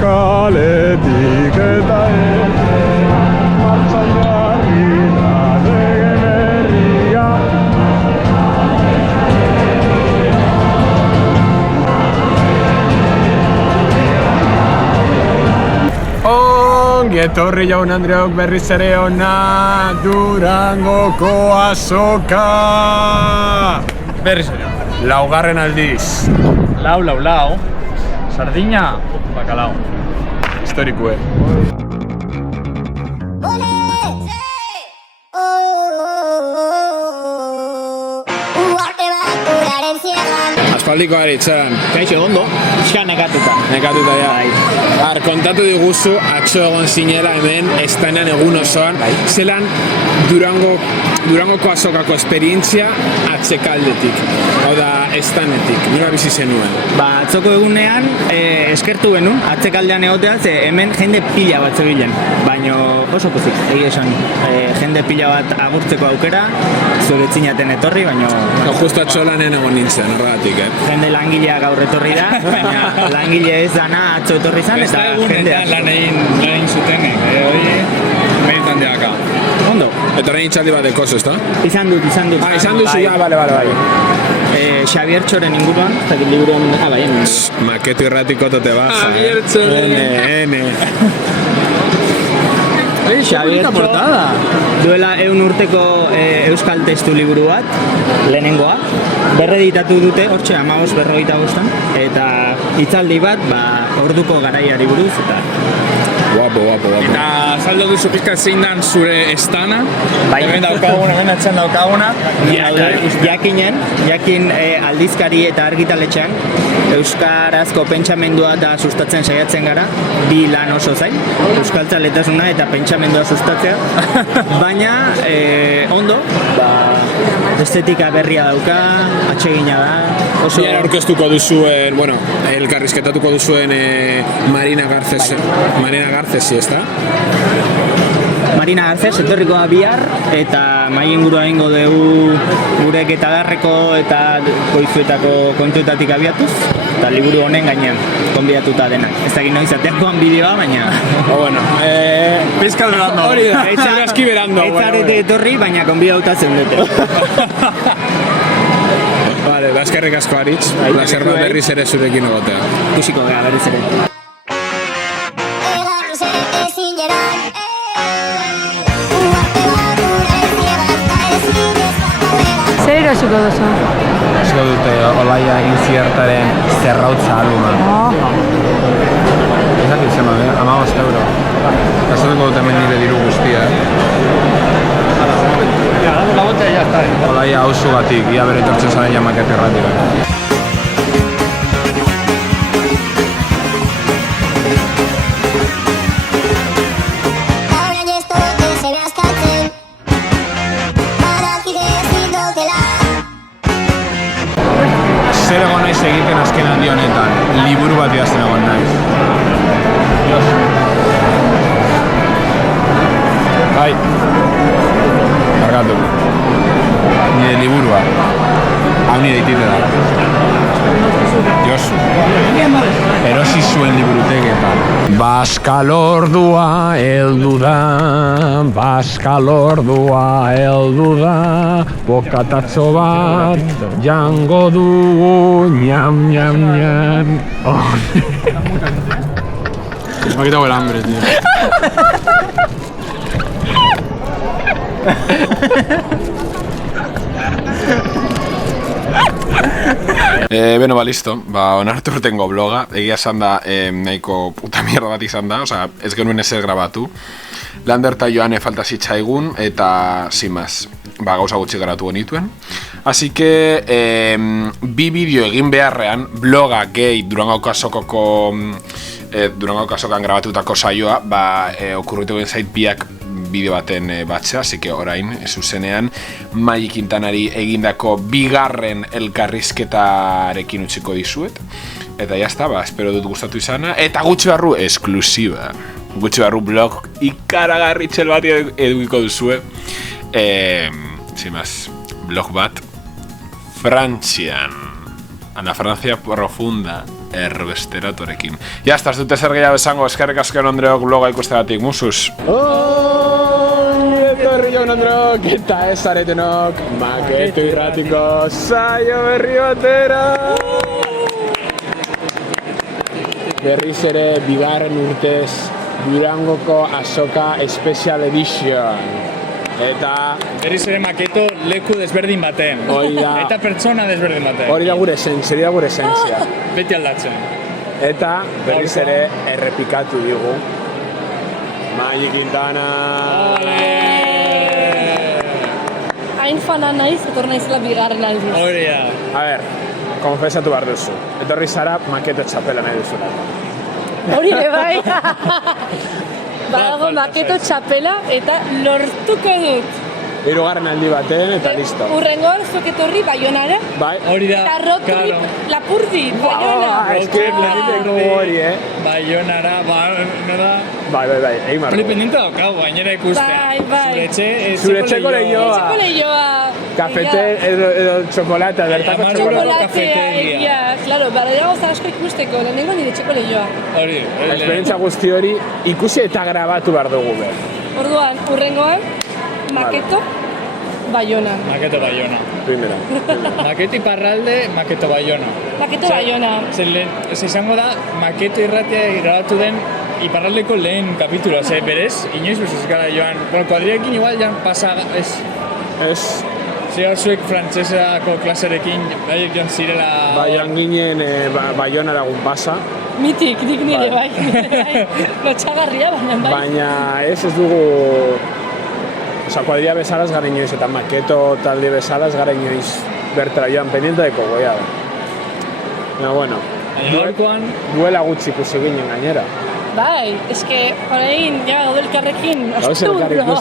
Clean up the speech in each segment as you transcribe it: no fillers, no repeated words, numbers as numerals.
kaletik eta martxan jarri da lege berria. Ongi etorri jaun Andreok berriz ere ona Durangoko azoka. Berriz ere. Laugarren aldiz. Lau. Sardina, bacalao. Historikue. Aspaldiko aritzen. Kaixo, ondo? Pixka nekatuta. Nekatuta, ja. Har, kontatu diguzu, atzo egon zinela hemen, estanean egun osoan, zelan Durangoko azokako esperientzia atzekaldetik, hau da, estanetik, nola bizi zenuen? Atzoko egunean, eskertu genuen, atzekaldean egotea, ze hemen jende pila bat zebilen, baina oso pozik, egia esan, jende pila bat agurtzeko aukera, zuretzinaten etorri, baina... Justo atzo lanen egon nintzen, horregatik, Jende langilea gaur etorri da, baina langile ez dana atzo etorri zan, eta jende... lan egin zutenek, hori meritan deaka. Ondo. Eta orain itxaldi bat dekoz, ezta? Izan dut. Izan duzu, ja, bale. Xabier Txoren inguruan, eta liburuan... bai, hemen. Maketu irratiko tote baja, Xabier Txoren. Xabier portada. Duela 100 urteko euskal testu liburu bat, lehenengoa. Berreditatu dute, hortxe 15:45, eta hitzaldi bat, orduko garaiari buruz, eta... Guapo. Eta saldo duzu pizkat zein dan zure estana, hemen etxen daukaguna. Jakin aldizkari eta argitaletxean, euskarazko pentsamendua eta sustatzen saiatzen gara, bi lan oso zain, euskaltzaletasuna eta pentsamendua sustatzea, baina ondo, estetika berria dauka, atsegina da, oso... Bian aurkeztuko duzuen, elkarrizketatuko duzuen Marina Garcesi, ezta? Marina Garcés etorriko da bihar, eta mai ingurua egingo dugu gure Getadarreko eta Goizuetako kontuetatik abiatuz, eta liburu honen gainean, konbidatuta denak. Ez dakit noiz ateakoan bideoa, baina... Pizkat berando. Hori da, Eski berando. etzarete etorri, baina konbidatuta zeundete. Vale, eskerrik asko Aritz, placer bat berriz ere zurekin egotea. Ikusiko gara berriz ere. Zer erosiko duzu? Esko dute Olaia Inciertaren zerrautza albuma. Ez dakit zema, 15 euro. Gastatuko dut hemen nire diru guztia. Olaia auzugatik, ia bere etortzen zaren jamaket erratira. Zer egon naiz egiten azken aldi honetan, liburu bat idazten egon naiz. Bai, barkatu. Nire liburua, hau nire itite da. Josu, erosi zuen liburuteketan. Baskalordua heldu da, bokatatxo bat jango dugu, ñam. Me ha quitado el hambre, tío. Listo. Onartu urtengo bloga. Egia esan da, nahiko puta mierda bat izan da. Osea, ez genuen ezer grabatu. Lander eta Joane falta zitzaigun, eta zimaz, gauza gutxi garatu genituen. Así que, bi bideo egin beharrean, bloga gehi Durangoko azokan grabatutako saioa, okurritu gen zait biak bideo baten batzea, así que orain, zuzenean, Mai Quintanari egindako bigarren elkarrizketarekin utziko dizuet. Eta jazta, espero dut gustatu izana. Eta gutxi barru, esklusiba. Gutxi barru blog ikaragarri txel bat edukiko duzue. Zimaz, blog bat Frantzian, a la Francia profunda. erbesteratorekin. Jazta, ez dute zer gehiago esango, eskerrik asko Andreok bloga ikustegatik, musuz. Etorri jaun Andreok, eta ez aretenok, Maketo irratiko saio berri batera! Berriz ere, bigarren urtez, Durangoko Azoka Special Edition. Eta... Berriz ere Maketo leku desberdin baten. Eta pertsona desberdin baten. Hori da gure esentzia. Beti aldatzen. Eta berriz ere errepikatu digu. Maji Quintana! Hain fana naiz, etor naizela bigarren aldiz. Hori da. A ber, konfesatu behar duzu. Etorri zara Maketo txapela nahi duzula. Hori ere bai. Badago Maketo txapela eta lortuko dut. Hirugarren aldi baten eta listo. Urrengoan zuk etorri Baionara. Bai. Hori da. Eta road trip Lapurdi, Baiona. Planiteko hori, Baionara, nola... Bai, egin marro. Hori pendiente daukau, gainera ikusten. Bai. Zure etxeko lehioa. Etxeko lehioa. Kafete edo txokolata, bertako Txokolatea, Txokolatea, claro, badera gauza asko ikusteko, lehenengo nire etxeko lehioa. Hori. Esperientzia guzti hori ikusi eta grabatu behar dugu behar. Orduan, urrengoan, Maketo, Baiona. Maketo Baiona. Primera. Maketo Iparralde, Maketo Baiona. Maketo Baiona. Ez izango da, Maketo irratia grabatu den Iparraldeko lehen kapituloa, berez, inoiz bezuz gara joan. Bueno, kuadriakin igual jan pasa, ez... Zega zuek frantsesako klaserekin, baiek joan zirela... Bai, joan ginen Baiona lagun pasa. Mitik, nik nire bai. Lotxagarria, baina bai. Baina ez dugu... Osa, kuadria bezalaz gara inoiz eta Maketo talde bezalaz gara inoiz bertara joan pendiente deko goia da. Baina, bueno, duela gutxi ikusi ginen gainera. Bai, eske orain ja gaude elkarrekin Gauze elkarrik no?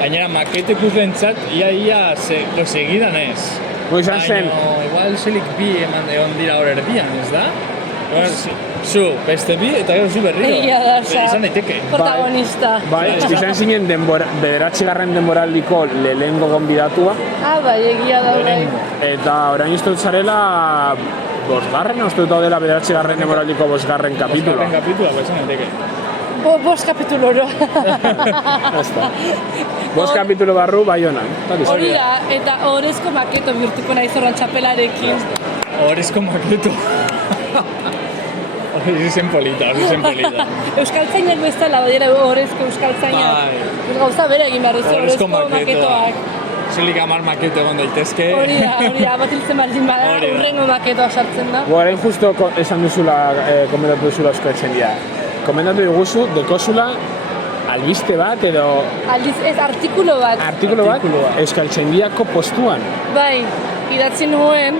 Gainera, Maketo ikustentzat, ia lo segidan ez. Izan zen... Igual zelik bi egon dira hor erdian, ez da? Zu, beste bi, eta gero zu berriro. Egia da, izan daiteke. Protagonista. Bai, izan zinen bederatzigarren denboraldiko lehengo gonbidatua. Bai, egia da, bai. Eta orain uste dut zarela... Bosgarren, uste dut dela bederatzigarren denboraldiko bosgarren kapituloa. Bosgarren kapituloa, izan daiteke. Bost kapitulo oro. Bost kapitulo barru, Baionan. Hori da, eta horrezko Maketo bihurtuko nahi zorran txapelarekin. Horrezko Maketo. Hori zen polita. Euskaltzainak bezala, badiera horrezko euskaltzainak. Gauza bere egin behar duzu horrezko Maketoak. Zelik 10 Maketo egon daitezke. Hori da, bat hiltzen baldin bada, urrengo Maketoa sartzen da. Orain justo esan duzula, komendatu duzula euskatzen dira. Komendatu diguzu, dekozula albiste bat edo... Ez, artikulo bat. Artikulo bat? Euskaltzaindiako postuan. Bai, idatzi nuen,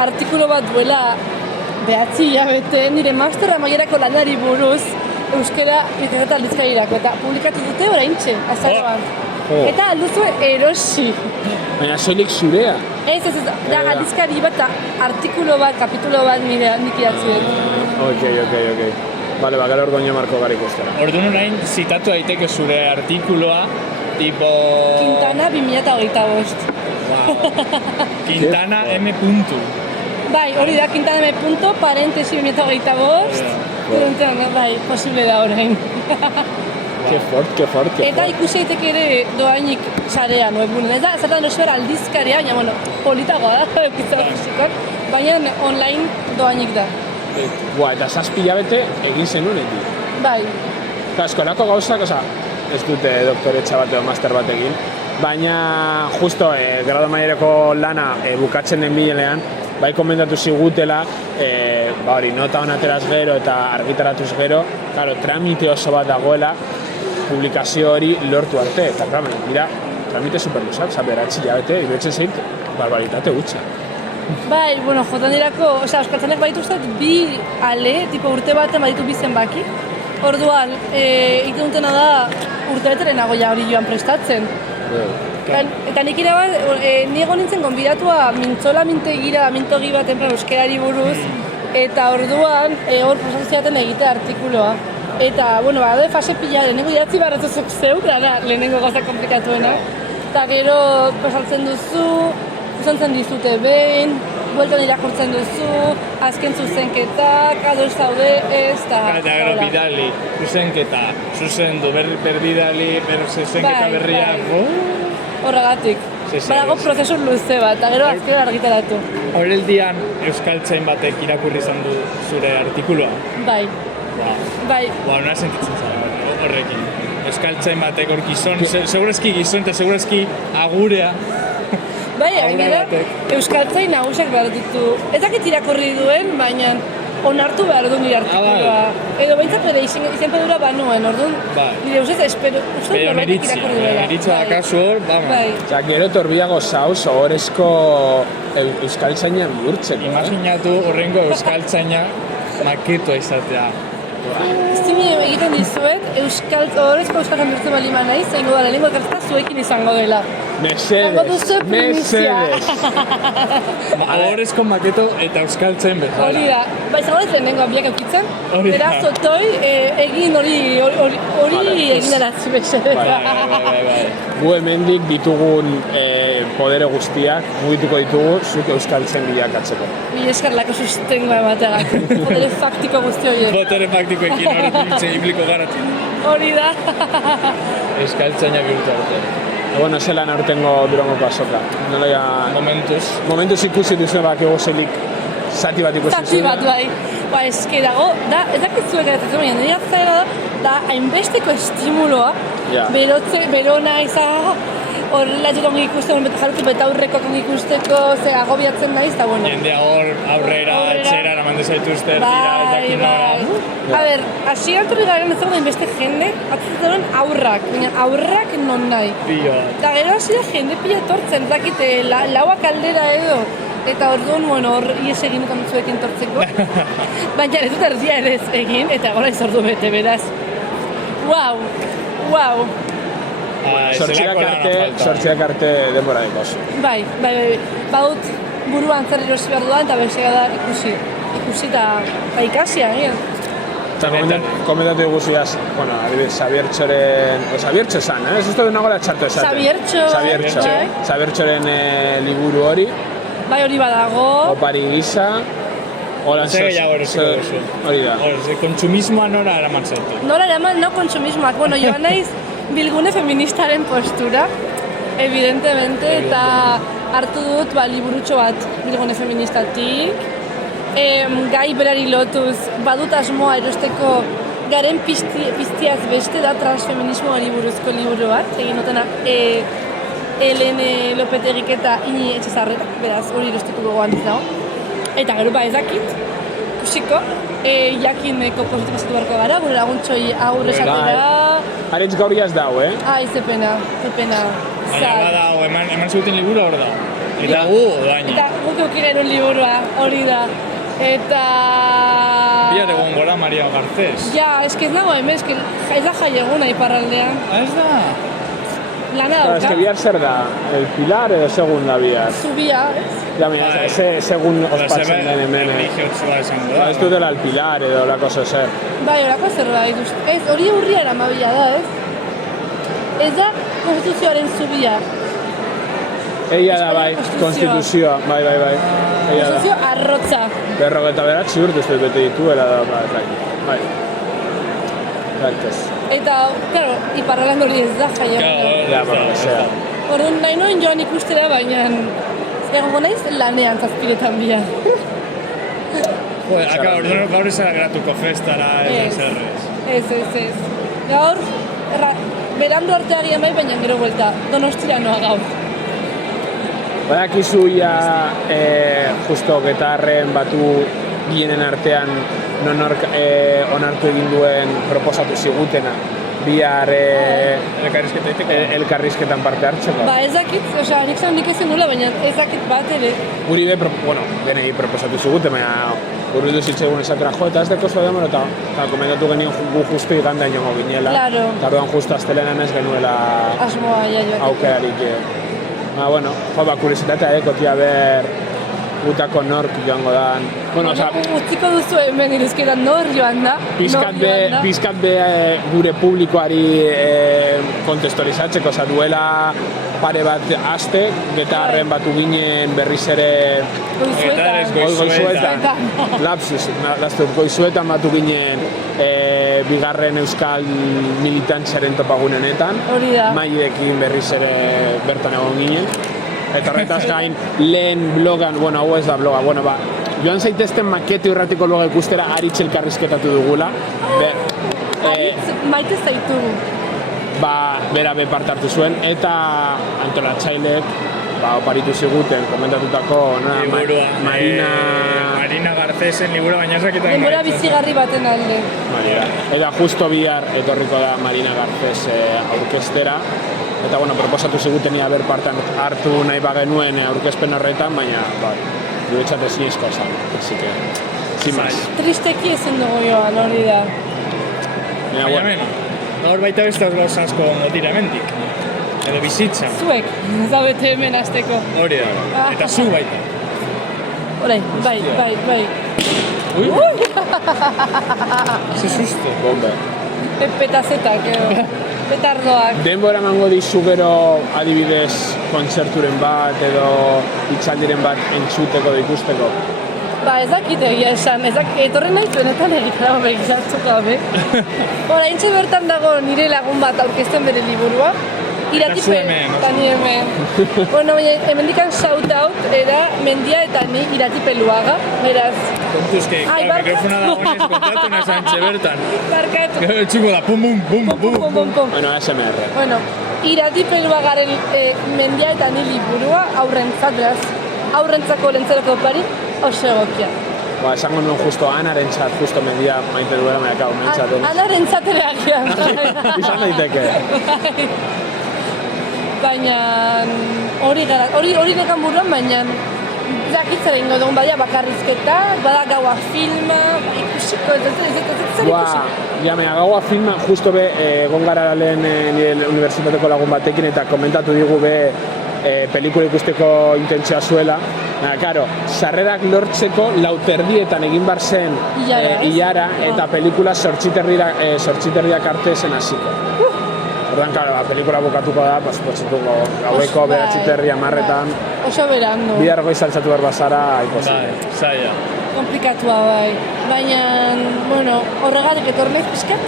artikulo bat duela 9 hilabete nire masterra maierako lanari buruz euskera literatura aldizkarirako eta publikatu dute oraintxe, azaroan. Eta alduzu erosi. Baina soilik zurea. Ez, da aldizkari bat, artikulo bat, kapitulo bat nik idatzi dut. Ok. Bale, gero ordoño marko gara ikustera. Orduan orain zitatu daiteke zure artikuloa, tipo... Quintana 2025. Quintana M. Bai, hori da, Quintana M. Parentesi 2025. Bai, posible da orain. Que fort. Eta ikusi daiteke ere doainik sarean, webgunen. Ez da, zertan oso aldizkaria, baina, bueno, politagoa da, baina online doainik da. Eta 7 hilabete egin zenuenetik. Bai. Eta eskolako gauzak, ez dute doktoretza bat edo master bat egin, baina justo grado maiereko lana bukatzen den bilean, bai komendatu zigutela, hori, nota onateraz gero eta argitaratuz gero, claro, tramite oso bat dagoela, publikazio hori lortu arte, eta dira, tramite superluzak, beratzi hilabete, iruditzen zait, barbaritate gutxa. Bai, bueno, jotan dirako, euskaltzanek baditu usteet 2 ale, tipo urte baten baditu 2 zenbaki. Orduan, egiten dutena da urte beterenago ja hori joan prestatzen. Eta nik ere bat, niego nintzen gonbidatua mintzola mintegira, mintogi baten euskerari buruz, eta orduan, hor prestatu zidaten egite artikuloa. Eta, bueno, bada fase pila, lehenengo idatzi barratuzuk zeuk, lehenengo gauza komplikatuena. Eta gero, pasatzen duzu, zuzentzen dizute behin, bueltan irakurtzen duzu, azken zuzenketak, ados zaude, ez da... Eta gero bidali, zuzenketa, zuzendu, berbidali, zuzenketa Bai, berriak... Horregatik. Badago prozesu luze bat, eta gero azken argitaratu. Horreldian Euskaltzain batek irakurri izan du zure artikulua. Bai. Bai. Nola sentitzen zara horrekin. Euskaltzain batek hor gizon, segurazki gizon eta segurazki agurea. Bai, gainera, Euskaltzain nagusiak behar ditu. Ez dakit irakurri duen, baina onartu behar du nire artikulua. Edo behintzat bere izenpedura banuen, orduan, nire ustez espero, norbaitek irakurri duela. Eritza da kasu hor, vamos. Osa, gero torbiago zauz, ohorezko euskaltzaina bihurtzeko, Imaginatu horrengo euskaltzaina maketoa izatea. Estimi egiten dizuet, horrezko euskaltzaina bihurtzen bali naiz, zeingo da lehenengo elkartzea zuekin izango dela. Mesedes. Horrezko maketo eta euskaltzain bezala. Hori da, izango dut lehenengo biak eukitzen, beraz otoi egin hori egin alatzi mesedez. Bai. Gu hemendik ditugun podere guztiak, mugituko ditugu, zuk euskaltzen bilakatzeko. Mila eskarlako sustengoa emateagak, podere faktiko guzti horiek. Botere faktikoekin hori ibliko garatzen. Hori da. Euskaltzaina bihurtu arte. Bueno, zelan aurtengo Durangoko azoka. Momentuz ikusi duzu bakigu zelik zati bat ikusi zuen. Zati bat, bai. Ba, eske dago, ez dakitzuek eratzen, baina nire atzaera da hainbesteko estimuloa, berona izan, horrela ongi ikusten, jarrutu betaurreko ongi ikusteko, ze agobiatzen naiz, eta bueno. Jendea hor, aurrera, etxera, naman dezaituzte, dira, ez dakit nora. A ber, hasi alturri garen ez dago hainbeste jende, atzatzen aurrak, baina aurrak non nahi. Bio. Eta gero hasi da jende pila etortzen, ez dakit, lauak aldera edo. Eta orduan, hor ies egin kontzuekin tortzeko. Baina ez dut erdia ere ez egin, eta gora izordu bete, beraz. Wow. Sortziak arte denbora dekoz. Bai. Baut buruan zer erosi behar duan, eta bezea da ikusi eta ikasia, egin. Komentatu iguziaz, bueno, adibidez, Xabiertxo esan, ez uste du nagoela txarto esaten. Xabiertxoren liburu hori. Bai, hori badago. Opari gisa. Hori da. Kontsumismoa nora eraman zaitu? Nora eraman, no kontsumismoak. Bueno, joan naiz bilgune feministaren postura, evidentemente, eta hartu dut liburutxo bat bilgune feministatik. Gai berari lotuz, badut asmoa erosteko garen piztiaz beste da transfeminismoari buruzko liburu bat, egin dutena Elene Lopetegik eta Ini Etxezarreta, beraz hori erosteko gogoan dago. Eta gero ez dakit, ikusiko, jakineko positibizatu beharko gara, gure laguntxoi agur esatera. Aretz gaur jaz dau, Ai, zepena. Baina badao, eman zuten liburu hor da. Eta gu, baina. Eta guk eukiren liburua, hori da. Eta... Bihar egon gora Maria Garcés. Ja, ez nago hemen, ez da jai eguna iparraldean. Ez da? Lana dauka. Ez que bihar zer da, el Pilar edo segunda bihar? Zubia, ez? Ja, mira, segun ospatzen den hemen. Ez dutela el Pilar edo lako zer. Bai, horako zerbait. Ez, hori urria eramabila da, ez? Ez da konstituzioaren zubia. Eia da, bai, konstituzioa, bai. Konstituzio arrotza. 59 urte ez dut bete dituela da, bai. Eta, claro, iparraldean hori ez da jaia. Orduan nahi noen joan ikustera, baina egongo naiz lanean zazpiretan bihar. Gaur izan gratuko festara, ez. Gaur, berandu arteagia mai, baina gero buelta, Donostira noa gaur. Badakizu ja, justo getarren batu bienen artean nonork onartu egin duen proposatu zigutena bihar elkarrizketan parte hartzeko. Ba, ez dakit, nik zan nik ezen nula, baina ez dakit bat ere. Guri benei proposatu ziguten, baina guri duzitzegun esatera jo, eta ez deko zua demora, eta komentatu genion gu justu iganda inongo ginela. Claro. Eta orduan justu astelenan ez genuela asmoa, ja joatik. Aukerarik. Kuriositatea kotia ber gutako nork joango dan. Bueno, utziko duzu hemen iruzketan nor joan da. Pizkat be gure publikoari kontextualizatzeko, duela pare bat aste, getarren batu ginen berriz ere goizuetan. Lapsus, goizuetan batu ginen bigarren euskal militantziaren topagunenetan. Maidekin berriz ere bertan egon ginen. Eta horretaz gain, lehen blogan, hau ez da bloga, joan zaitezten Maketo Irratiko bloga ikustera Aritz elkarrizketatu dugula. Aritz maite zaitu. Bera be parte hartu zuen, eta antolatzaileek oparitu ziguten, komentatutako Marina Garcesen liburu baina esaketan denbora bizigarri baten alde. Eta justo bihar etorriko da Marina Garces aurkeztera. Eta, proposatu ziguten ia parte hartu nahi bagenuen aurkezpen horretan, baina, guretzat ez nizko esan, así que, sin más. Tristeki ezin dugu joan, hori da. Baina, hor baita beste gauza asko motira hemendik, edo bizitza. Zuek, zaudete hemen azteko. Hori da, eta zu baita. Horai, bai. Ui! Ze susto. Bombe. Petazetak, petardoak. Denbora emango dizu gero adibidez kontzerturen bat edo hitzaldiren bat entzuteko da ikusteko? Ez dakit egia esan, etorren nahi benetan egitara begizatzu gabe. Oraintxe bertan dago nire lagun bat aurkezten bere liburua. Iratipen, eta ni hemen. Hemendikan shout-out, era Mendia eta ni Iratipeluaga, beraz. Kontuzke, mikrofona dagoenez kontatu nazantxe bertan. Barkatu. Gero txuko da, pum. ASMR. Iratipeluagaren Mendia eta ni liburua aurrentzat, beraz. Aurrentzako lentzaroko pari, oso egokia. Esango nuen justo Anarentzat, justo Mendia maite duela meakau, mentzat. Anarentzat ere agian. Izan daiteke. Baina hori nekan buruan, baina zakitzera ingo dugun baina bakarrizketa, bada gaua filma, ikusiko, ez gaua filma, justo be, egon gara lehen nire unibertsitateko lagun batekin eta komentatu digu be pelikula ikusteko intentzioa zuela. Karo, sarrerak lortzeko lauterdietan egin bar zen ilara eta pelikula sortziterriak arte zen hasiko. Ordan, claro, pelikula bukatuko da, potxituko gaueko beratxiterri amarretan. Oso berandu. Bihar goiz altzatu behar bazara, imposible. Zaila. Komplikatua bai. Baina, horregatik etornez pixkat.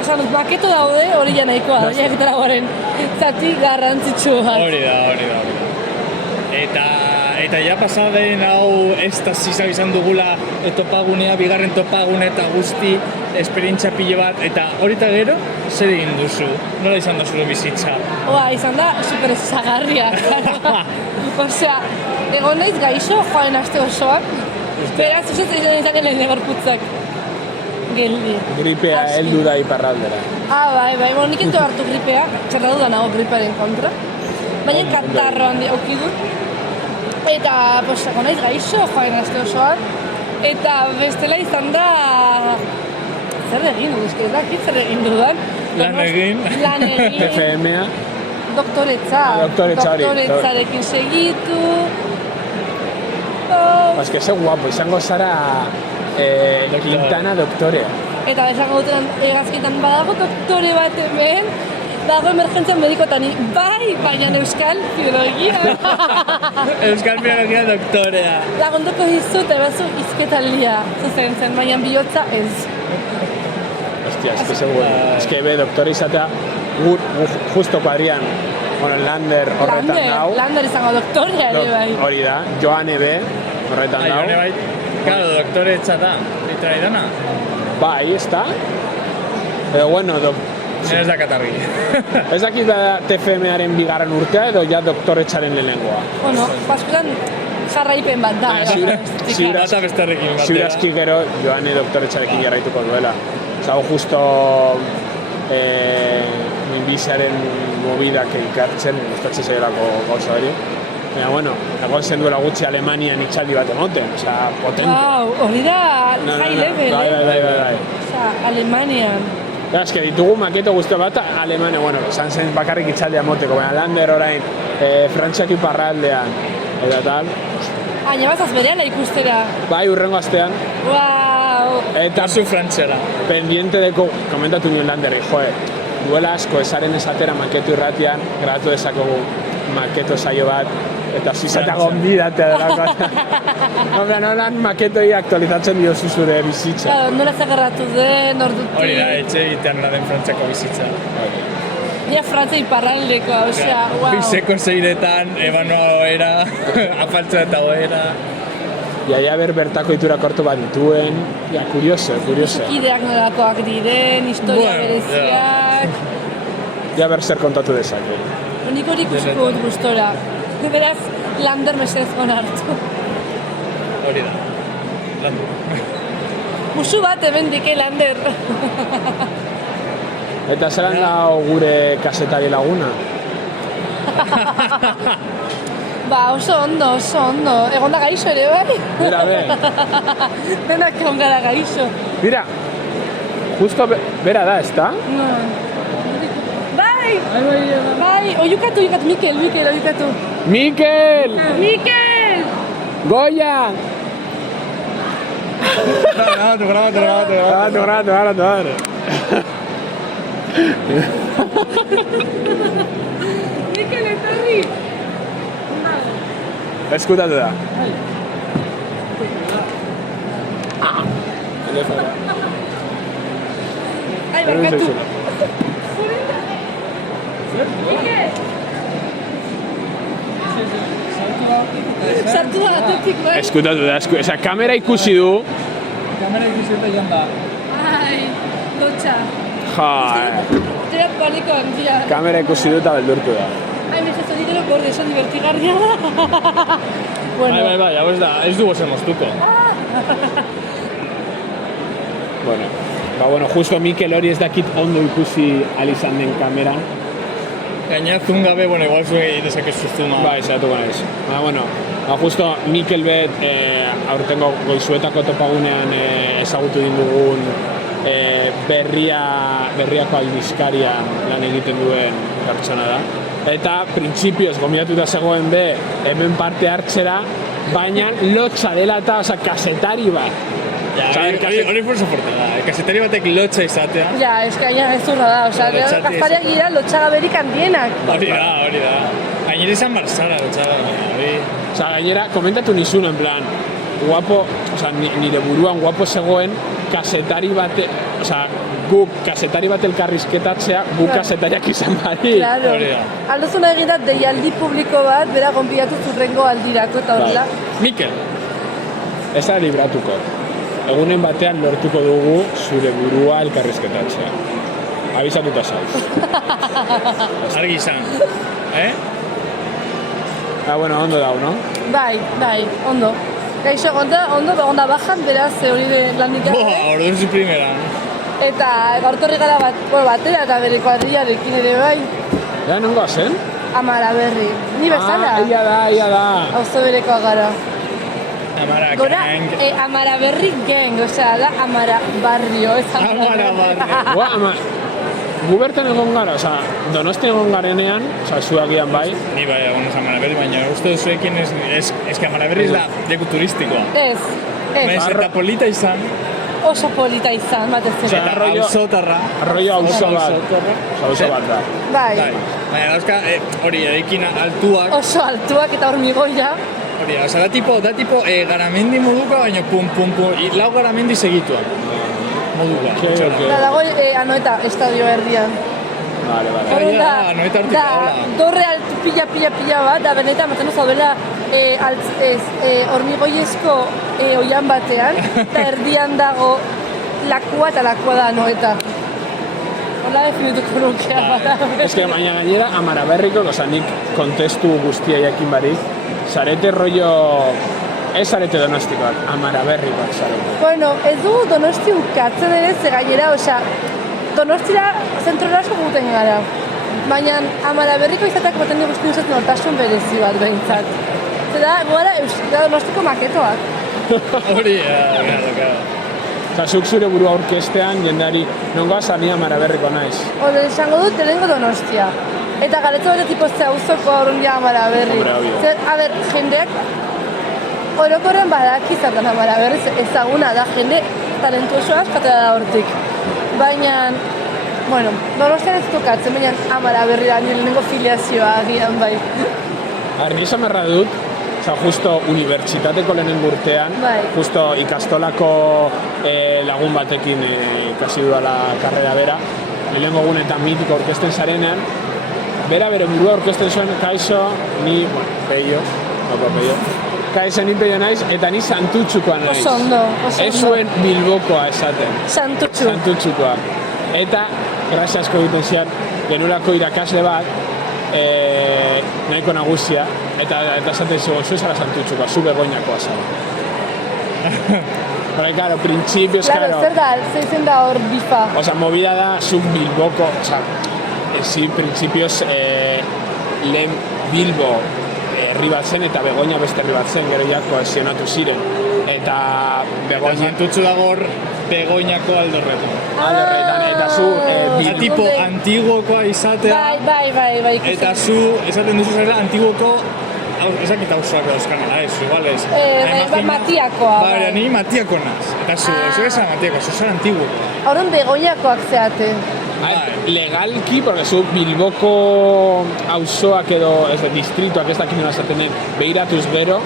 Osan, Maketo daude, hori ja nahikoa da, egitara goren zati garrantzitsu bat. Hori da. Eta ja pasaden hau ez da zizab izan dugula topagunea, bigarren topagune eta guzti esperientzia pile bat, eta hori eta gero, zer egin duzu? Nola izan da zure bizitza? Izan da super ezagarria. Osea, egon naiz gaixo joan aste osoan, beraz usat izan lehen gorputzak geldi. Gripea heldu da iparraldera. Bai, nik entu hartu gripea, txerratu da nago gripearen kontra, baina katarro handi aukidut. Eta, egon naiz gaixo joan aste osoan, eta bestela izan da... Zer egin dut, ez dakit zer egin dudan. Lan egin. TFM-a. Doktoretzarekin segitu. Ez que ze guapo, izango zara Quintana doktorea. Eta esango duten egazketan badago doktore bat hemen, dago emergentzian medikotan, bai, baina euskal filologia. Euskal filologia doktorea. Lagunduko dizut, ebazu izketaldia zuzen zen, baina bihotza ez. Hostia, es que seguro. Es que be, doktore izatea, justo kuadrian, Lander horretan dau. Lander izango doktorea ere bai. Hori da, Joane be horretan dau. Joane bai, claro, doktore etxata, literai dana. Bai, ez da. Edo, ez da katargi. Ez dakit da TFM-aren bigarren urtea edo ja doktoretxaren lehenengoa. Paskotan jarraipen bat da. Ziurazki gero Joane doktoretxarekin jarraituko duela. Zago justo minbiziaren mobidak ikartzen, gustatzen zailako gauza hori. Baina, egon zen duela gutxi Alemanian itxaldi bat emoten, potente. Hori da, high level, Bai. Alemanian. Ez que ditugu Maketo guzti bat Alemania, esan zen bakarrik itxaldia moteko, baina Lander orain, Frantziak iparraldean, eta tal. Baina bazaz berehala ikustera. Bai, urrengo astean. Wow! Eta Kasu frantzera. pendiente deko, komentatu nion Landerri, duela asko esaren esatera maketu irratian, grabatu dezakegu maketo saio bat, eta zizata gonbidatea delako. Hombre, nolan maketoi aktualizatzen diozu zure bizitza. Claro, nola zagarratu den, ordutik. Hori da, etxe egitean la den Frantziako bizitza. Ia Frantzia iparraldekoa, osea, wow. Bizeko zeiretan, ebanoa goera, apaltza eta goera. Iaia bertako iturak hartu bat dituen, ja, kurioso. Kideak nolakoak diren, historia bereziak. Ja ber zer kontatu dezake. Nik hori ikusiko dut gustora. Beraz, Lander mesedez hartu. Hori da. Musu bat hemendik, Lander. Eta zelan da gure kasetari laguna? Ba, oso ondo. Egon da gaixo ere, bai? Bera, Denak egon gara gaixo. Mira, justo bera da, ezta? No. Bai, oiukatu, Mikel, oiukatu. Mikel! Goya! Grabatu. Mikel, etorri! Eskutatu da. Ai, barkatu. Mikel! Sartu da gatetik, bai? Eskutatu da, kamera ikusi du. Kamera ikusi eta joan da. Ai, lotxa. Jai. Teat baleko handia. Kamera ikusi du eta beldurtu da. Ai, mesez hori delo borde, esan divertigarria da. Bai, hau ez da, ez dugu zen moztuko. Bueno, justo Mikel hori ez dakit ondo ikusi alizan den kamera. Gainera zungabe, igual zuen egin dezakezu zuma. Bai, zeratuko naiz. Justo Mikel bet aurtengo goizuetako topagunean ezagutu dugun berriako aldizkarian lan egiten duen pertsona da. Eta printzipioz gomiatuta zegoen be hemen parte hartzera, baina lotxa dela eta kasetari bat. Hori fue soporte da, kasetari batek lotxa izatea. Ja, eskaina ez zurra da, osea, kazetariak gira lotxagaberik handienak. Hori da. Gainera izan barzara lotxagaberik. Gainera, komentatu nizun, en plan, guapo, nire buruan guapo zegoen kasetari bate, guk kasetari bat elkarrizketatzea, guk kasetariak izan bari. Claro. Aldozuna egin da, deialdi publiko bat, bera gonbidatu zurrengo aldirako eta horrela. Mikel. Ez da libratuko. Egunen batean lortuko dugu zure burua elkarrizketatzea. Abizatuta zauz. Argi izan. Bueno, ondo dau, no? Bai, ondo. Gaixo, onda bajan, beraz, hori de lanik gabe. Orduan zu primera. Eta gaurtorri gara batera eta bere kuadrillarekin ere bai. Ja, nongoa zen? Amara Berri. Ni bezala. Ia da. Auzo berekoa gara. Amara Gang. Amara Berri Gang, osea, da Amara Barrio, ez Amara Barrio. Gu bertan egon gara, Donostia egon garenean, zuagian bai. Ni bai, egon ez Amara Berri, baina uste zuekin ez Amara Berri ez da leku turistikoa. Ez. Eta polita izan. Oso polita izan, batez ere. Eta auzotarra. Arroio auzo bat da. Bai. Baina dauzka, hori, erekin altuak. Oso altuak eta hormigoia. Hori, da tipo garamendi moduko, baina pum, lau garamendi segituak. Moduko. Da dago Anoeta estadio erdian. Vale. Anoeta hortik dagoela. Dorre altu pila bat, da benetan, maten zaudela hormigoiezko oian batean, eta erdian dago lakua eta lakua da Anoeta. Hola definituko nukea bada. Ez que baina gainera Amara Berriko, nik kontestu guztia jakin barik, zarete rollo, ez zarete donostikoak, Amara Berrikoak zarete. Bueno, ez dugu Donosti ukatzen ere, ze gainera, Donostira zentrora asko guten gara. Baina Amara Berriko izateak baten dugu guztien usatzen nortasun berezi bat behintzat. Zeda, gara Donostiko maketoak. Hori, gara. Zuk zure burua aurkestean, jendari, nongoa zani Amara Berriko naiz. Hore, esango dut, lehenko Donostia. Eta garetzo bete tipo ze auzoko horren ja Amara Berri. Hombre, obvio. A ber, jendeak orokorren badaki zertan Amara Berri ezaguna da, jende talentuoso askatea da hortik. Baina, bueno, Donostian ez tokatzen, baina Amara Berrira nire lehenengo filiazioa agian bai. Ni esan berra dut, justo unibertsitateko lehenengo urtean, justo ikastolako lagun batekin ikasi dudala karrera bera, lehenengo egunetan mitiko orkesten zarenean, bere burua orkesten zuen, kaixo, ni, peio, kaixo ni peio naiz, eta ni Santutxukoa naiz. Oso ondo. Ez zuen Bilbokoa esaten. Santutxukoa. Eta, grazia asko egiten zian, genurako irakasle bat, nahiko nagusia, eta esaten zigo, zu ezara Santutxukoa, zu Begoñakoa zara. Porque, claro, principios, claro. Zer da, zeitzen da hor bifa. Osea, movida da, zu Bilboko, osea, sí, principios, lehen Bilbo herri bat zen eta Begoña beste herri bat zen, gero ja kohesionatu ziren. Eta Begoña... Santutxu dago hor Begoñako aldorretan. Aldorretan, eta zu... tipo antiguokoa izatea... Bai. Eta zu, esaten duzu zara, antiguoko... Ezakit hauzoak dauzkanela, igual ez. Matiakoa. Baina, ni Matiako naz. Eta zu, ez ezara Matiako, zu zara antiguoko. Horren Begoñakoak zeate. Legalki, porque zu Bilboko auzoak edo, ez da, distrituak ez dakit nola esatenen, behiratuz gero,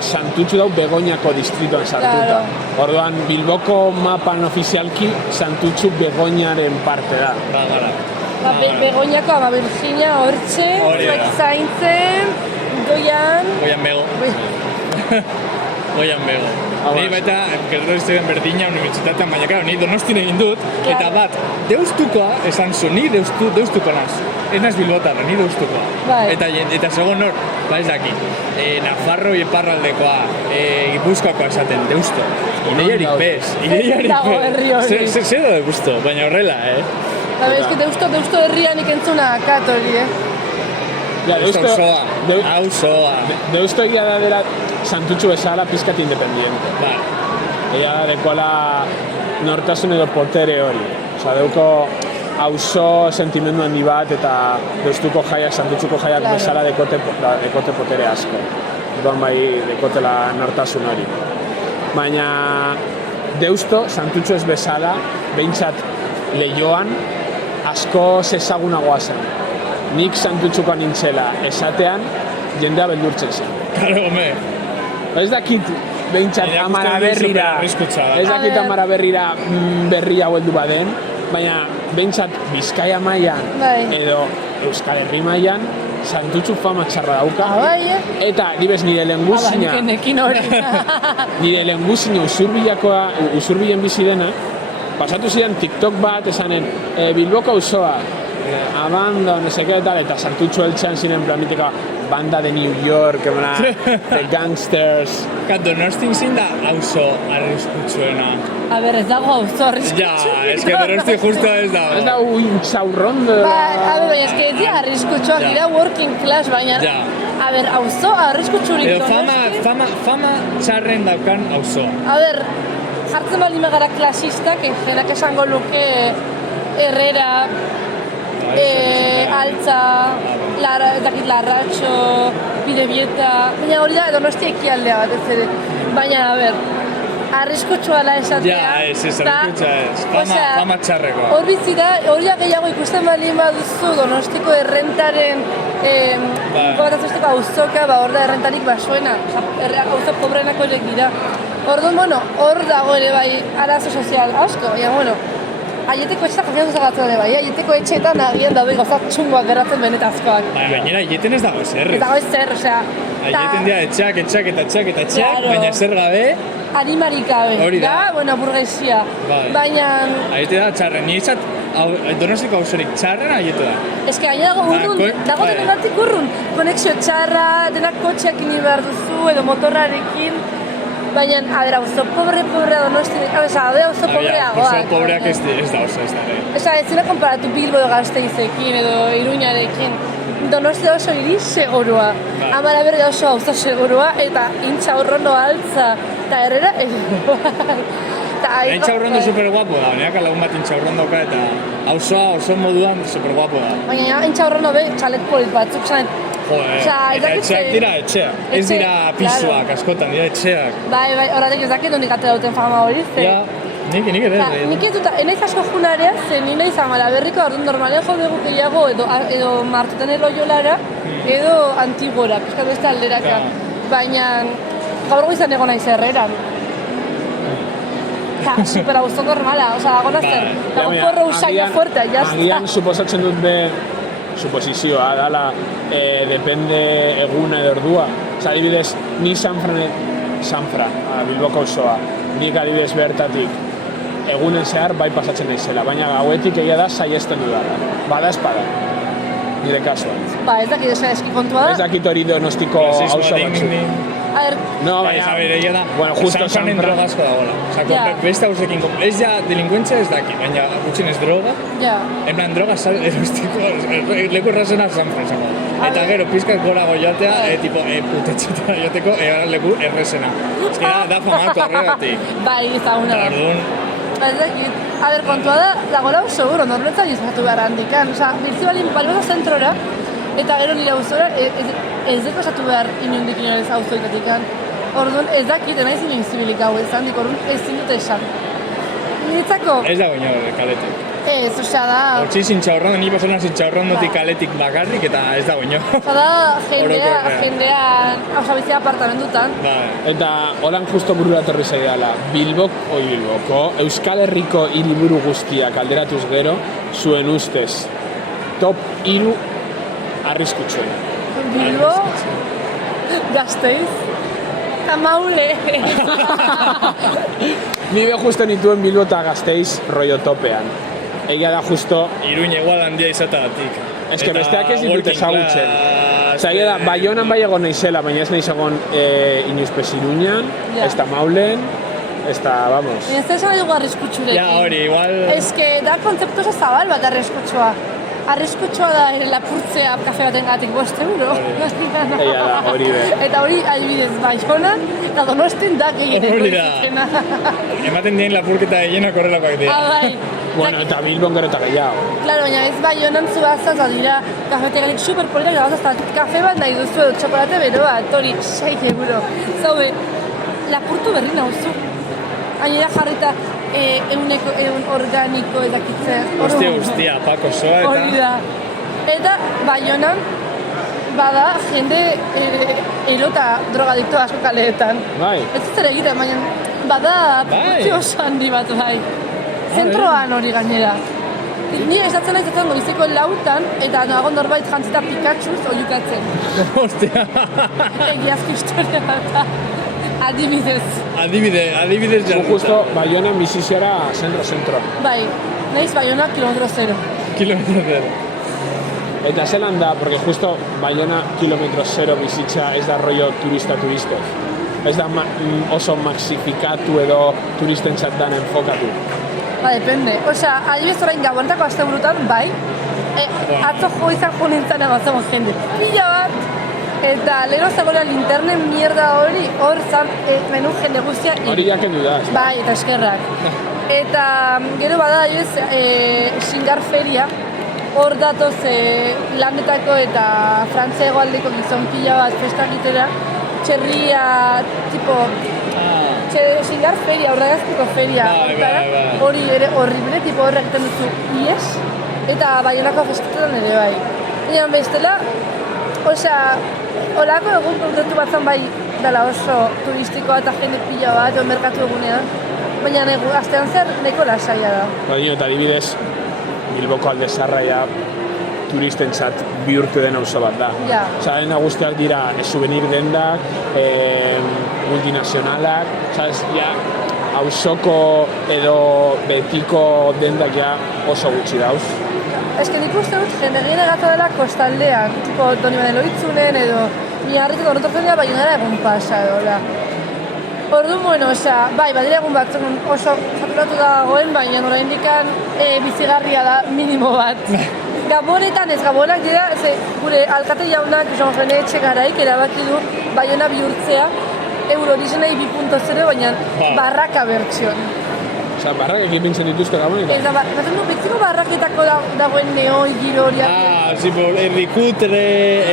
Santutxu dau Begoñako distrituan sartuta. Orduan, Bilboko mapan ofizialki Santutxu Begoñaren parte da. Begoñako ama Virginia hortxe, zuek zaintzen, Goian Bego. Ni baita, gertu izan berdina unibertsitatean, baina, claro, ni Donostin egin dut, eta bat, deustukoa esan zu, ni deustuko naz. Ez naz Bilbotarra, ni deustukoa. Eta segon hor, ez daki, Nafarro iparraldekoa, Gipuzkoakoa esaten, deusto. Ideiarik bez. Zer da deusto, baina horrela, Ez que deusto herrian ikentzuna katoli, Auzoa. Deusto egia da dela Santutxu bezala pizkat independiente. Egia da dekoala nortasun edo potere hori. Osa, deuko auzo sentimendu handi bat eta deustuko jaiak, Santutxuko jaiak bezala dekote potere asko. Orduan bai dekotela nortasun hori. Baina deusto, Santutxu ez bezala, behintzat Leioan, asko ezagunagoa zen. Nik Santutxukoa nintzela esatean, jendea beldurtzen zen. Claro, home. Ez dakit behintzat Amara Berrira, berria hueldu baden, baina behintzat Bizkaia mailan edo Euskal Herri mailan Santutxu fama txarra dauka. Eta, nibez, nire lehenguzina, Usurbilen bizi dena, pasatu ziren TikTok bat, esanen, Bilboko auzoa, Abando, neseke tal, eta Santutxu eltzean ziren planitika banda de New York, The Gangsters. Donostin zin da auzo arriskutsuena. A ber, ez dago auzo arriskutsuena. Ja, ez que Donosti justo ez dago. Ez dago intxaurrondo. A ber, ez que ez dira arriskutsuak, dira working class, baina... A ber, auzo arriskutsurik Donosti. Fama txarren daukan auzoa. A ber, jartzen bali megara klasistak, jenak esango luke Herrera, Altza, Larratxo, Bidebieta, baina hori da Donosti ekialdea bat ez ere. Baina, a ber, arriskutsua la esatea. Ja, ez, arriskutsua ez. Fama txarrekoa. Hor bizi da, hori da gehiago ikusten bali baduzu Donostiko errentaren batazusteko auzoka, hor da errentarik basuena. Auzo pobreenako horiek dira. Orduan, bueno, hor dago ere bai arazo sozial asko, baina, bueno, aieteko etxetak jakiatu zagatzen ere bai, aieteko etxeetan agian daude gozat txungoak geratzen benetazkoak. Gainera, aieten ez dago zer. Ez dago ezer, osea... Aieten dira etxeak, baina zer gabe... Animarik gabe. Hori da. Bueno, burgesia. Baina... Aiete da txarren, ni izat Donostiko auzorik txarren aiete da. Ez que gaina dago urrun, dago denetatik urrun. Konexio txarra, denak kotxeak ini behar duzu, edo motorrarekin. Baina, a ber, auzo pobrea Donosti, auzo pobreagoak. Auzo pobreak ez da oso ez da. Osa, ez zena konparatu Bilbo edo Gasteizekin edo Iruñarekin. Donosti da oso hiri segurua. Amara Berri da oso auzo segurua, eta Intxaurrondo Altza, eta Herrera Intxaurrondo superguapo da, neak lagun bat Intxaurrondoka eta auzoa oso moduan superguapo da. Baina Intxaurrondo be, txalet polit batzuk, Osea, ez eta dakit etxeak ze- dira etxeak. Ez Etxe- dira pisuak claro. askotan, dira etxeak. Bai, horretik ez dakit honik atera duten fama hori, ze... Ja, nik ere. Osea, nik ez dut, enaiz asko junarea, ze ni naiz Amalaberriko, orduan normalean jo dugu gehiago edo Martuten Loiolara, edo Antigora, pizkat beste alderaka. Ja. Baina gaur goizan egon naiz Herreran. Eta, super gusto normala, osea, agona zer, dago porro usaina fuertea, jazta. Agian suposatzen dut be, suposizioa, dala, depende eguna edo ordua. Osa, adibidez, ni Sanfra, Bilboko osoa, nik adibidez bertatik egunen zehar bai pasatzen naizela, baina gauetik egia da saiesten dudala. Bada espada, nire kasuan. Ba, ez dakit eski kontua da. Ez dakit hori Donostiko Rasismoa, auzo ding, batzuk. ding. A ver, No, Bai, a ver, egia da. Bueno, justo Sanfranen Sanfra. droga asko dagoela. Osa, Ja. beste hausekin, ez ja delinkuentzia ez daki, baina gutxinez droga. ja. En plan, droga erostiko, leku errazena Sanfra izango. Eta gero, pizkat gorago joatea, tipo, putetxetara joateko, leku errazena. Ez que da famako horregatik. Bai, ezaguna da. Orduan, Ez dakit. A ber, kontua da, dagoela oso guro, norbertza gizatu behar handikan. Osa, biltzi balimoza zentrora, eta gero nire auzora, ez deko esatu behar inondik inorenz auzoitatikan. Orduan, ez dakit, enaiz inoiz zibilik hau ezan, orduan ezin dute esan. Niretzako, ez dago ino kaletik. ez, osea da, Hortzi zintxaurran, ni pasona zintxaurrandotik kaletik bakarrik eta ez dago ino. osea da, Orokorrean. jendean, osea, bizia apartamentutan. Bai. Eta holan justo burura etorri zaidala, Bilboko, Euskal Herriko hiriburu guztiak alderatuz gero, zuen ustez, top 3 arriskutsuena. Bilbo, Gasteiz, eta Maule. Ni be justo nituen Bilbo eta Gasteiz rollo topean. Egia da justo, Iruin egual handia izatagatik. Ez que Eta besteak ez ditut working ezagutzen. class, Osea, egia da, Baionan bai egon naizela, baina ez naiz egon inoizpez Iruñan, Ja. ez da Maulen, ez da, vamos. Ez da esan dugu arriskutsurekin. Ja, hori, igual... Ez que da kontzeptu oso zabal bat arriskutsua. Arriskutsua da ere lapurtzea kafe baten gatik 5 euro. Egia da, hori be. Eta hori adibidez Baionan, eta Donostin da gehien Hori da. Ematen dien lapurketa egienak horrelakoak dira. bai. Bueno, eta Bilbon gero eta gehiago. Claro, baina ez Baionan zuazaz dira kafeteganik superpolitak da gazaz, kafe bat nahi duzu edo txokolate bero bat, hori 6 euro. Zaude, lapurtu berri nauzu. Gainera jarrita ehun organiko edakitzen. Ostia, pako soa eta... Hori da. Eta Baionan bada jende erota drogadikto asko kaleetan. Bai. Ez dut ere egiten, baina bada Bai. putzi oso handi bat bai. Zentroan hori gainera. Ni esatzen nahi zaten goizeko 4 eta nago norbait jantzita Pikachuz oiukatzen. Ostia. Egiazko historia bat da. Adibidez. Adibidez Gu justo Baionan biziziara zentro. Bai, nahiz Baiona kilometro 0. Kilometro zero. Eta zelan da, porque justo Baiona kilometro 0 bizitza ez da rollo turista. Ez da oso maxifikatu edo turistentzat dan enfokatu. Ba, depende. Osea, adibidez orain gabonetako aste burutan, bai. Atzo izan jo nintzen amatzen jende. Pila bat. Eta lero zagoela linternen mierda hori, hor zan menu jende guztia. Hori jakendu da. Bai, eta eskerrak. Eta gero bada, adibidez, Xingar Feria. Hor datoz landetako eta Frantzia hegoaldeko gizon pila bat festa egitera. Txerria, tipo, Xingar Feria, horregaztiko feria. Bai, horretara. bai. Hori ere horrible, tipo horrek egiten duzu ies. Eta Baionako fesketetan ere bai. Baina bestela, osea, holako egun konkretu batzan bai dela oso turistikoa eta jende pila bat, edo merkatu egunean. Baina astean zer neko lasaia da. Baina eta adibidez, Bilboko alde zarraia turistentzat bihurtu den auzo bat da. Ja. Osea, dena guztiak dira souvenir dendak, multinazionalak, sabes, ja, auzoko edo betiko dendak ja oso gutxi dauz. Ez que nik uste dut jende gehien egata dela kostaldean, tipo Doni Banelo Itzunen edo Miarritik horretortzen dira Baionara egun pasa edo, hola. Orduan, bueno, osea, bai, badira egun batzuk oso saturatu dagoen, baina oraindikan bizigarria da minimo bat. Gabonetan ez, gabonak dira, ze gure alkate jaunak, Joan Rene Etxegaraik erabaki du Baiona bihurtzea Eurovisionei 2.0, baina barraka bertsion. Osa, barrakak ipintzen dituzte gabonetan. Ez da, batzen du, betziko barraketako dagoen neoi giro hori. Erdi kutre,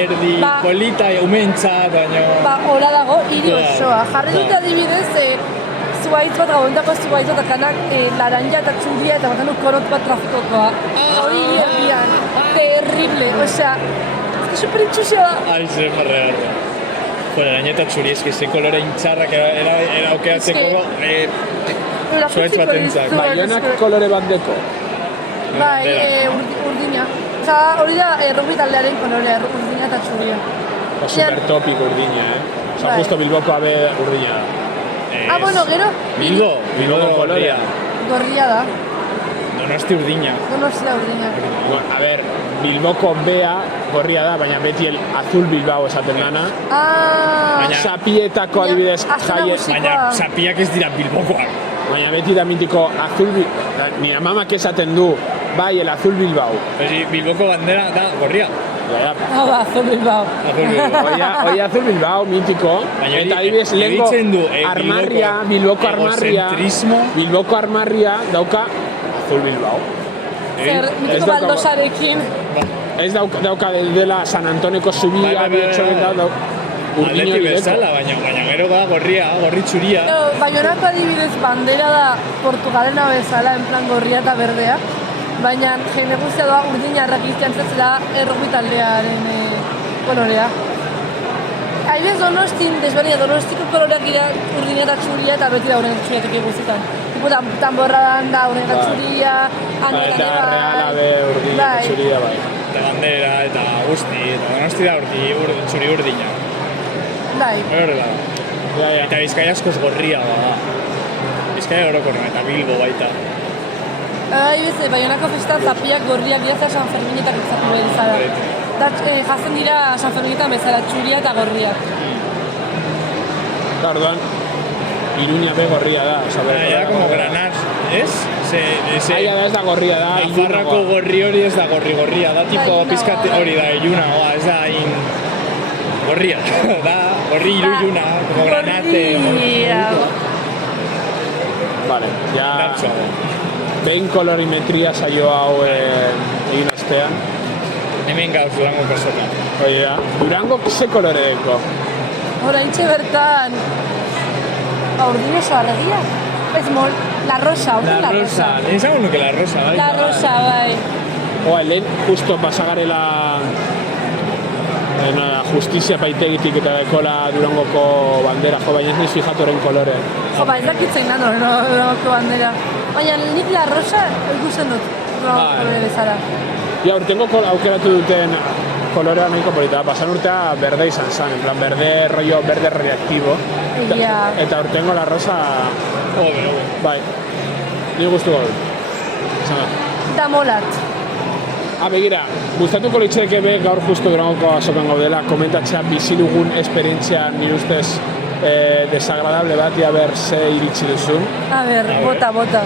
erdi Ba. polita, umentza, baina... Hola dago, hiri Claro. osoa. Jarri dute adibidez, zuaitz bat, gabonetako zuaitz bat, akanak laranja eta txuria eta batzen du korot bat trafikokoa. Hori hiri erdian. Terrible, osea, ez da superintxusia da. Ai, zer marregarra. Bueno, araña eta txuri, eski ze kolore intxarrak eraukeratzeko zuaitz bat entzak. Baionak kolore bat deko. Bai, urdina. Osa, hori da rugby taldearen kolorea, urdina eta txuria. Super topik urdina, Osa, Bai. justo Bilboko abe urdina. Bueno, gero, Bilbo gorria. gorria da. Donosti urdina. Donostia urdina. Bueno, a ver, Bilboko bea gorria da, baina beti el azul Bilbao esaten dana. Baina- Zapietako adibidez jaie, Baina zapiak ez dira Bilbokoak. baina beti da mitiko azul ni amamak esaten du, bai, el azul Bilbao. Bilboko bandera da gorria. Ja, Azul Bilbao. Azul Bilbao. Oia azul Bilbao mitiko, Baina eta adibidez lehenko egitzen du, armarria, Bilboko armarria, egocentrismo. Bilboko armarria dauka azul Bilbao. Zer, Ez mitiko dauka- baldosarekin. Ez dauka dela San Antoneko zubia, biotxoen da, urdin Atleti hori deko. bezala, baina gero da gorria, gorri txuria. Baionako adibidez bandera da Portugalena bezala, en plan gorria eta berdea. Baina jende guztia doa urdina errakiztean zatzera errugbi taldearen kolorea. Adibidez Donostin, desberdina, Donostiko koloreak dira urdina eta txuria eta beti da urren txuriatik guztietan. Tipo, tamborradan da urren eta txuria, handetan Eta reala be urdin eta Bai. txuria bai. Eta bandera, eta guzti, eta donosti da txuri urdina. Bai, Horrela da. Ja, ja. Eta Bizkaia askoz gorria da. Bizkaia orokorra eta Bilbo baita. adibidez, Baionako festan zapiak gorriak dira eta San Ferminetak zapi bezala. Da, jazen dira San Ferminetan bezala, txuria eta gorriak. Eta orduan, Iruña be gorria da. Osa, Ja, como granar, ez? Aia da ez da gorria da, Nafarrako ilunagoa. gorri hori ez da gorria, da tipo ilunagoa. pizkat hori da, ilunagoa, ez da gorria, da, gorri iluna, como granate, Gorria. Vale, ja, indartsua da. behin kolorimetria saio hau egin ostean. Hemen gauz Durango kasota. Oie, ja, Durango ze kolore deko? Oraintxe bertan, urdin oso arregia. Ez mol, la rosa, urdin la rosa. Izango nuke la rosa, bai. La rosa, bai. Oa, lehen justo pasagarela justizia paitegitik eta dekola Durangoko bandera, jo, baina ez niz fijatoren kolore. Jo, ba, ez dakitzen nano, Durangoko bandera. Baina nik la rosa ikusten dut, Durangoko Bai. bezala. Ja, urtengo aukeratu duten kolorea nahiko polita, pasan urtea berde izan zen, en plan berde rollo, berde reaktibo. Egia. Eta urtengo la rosa, Obe. bai, ni gustuko dut. Esan da. Da molat. Begira, gustatuko litzeke be gaur justo Durangoko azokan gaudela, komentatzea bizi dugun esperientzia nire ustez desagradable bat, ia ber ze iritsi duzun. A ber, bota.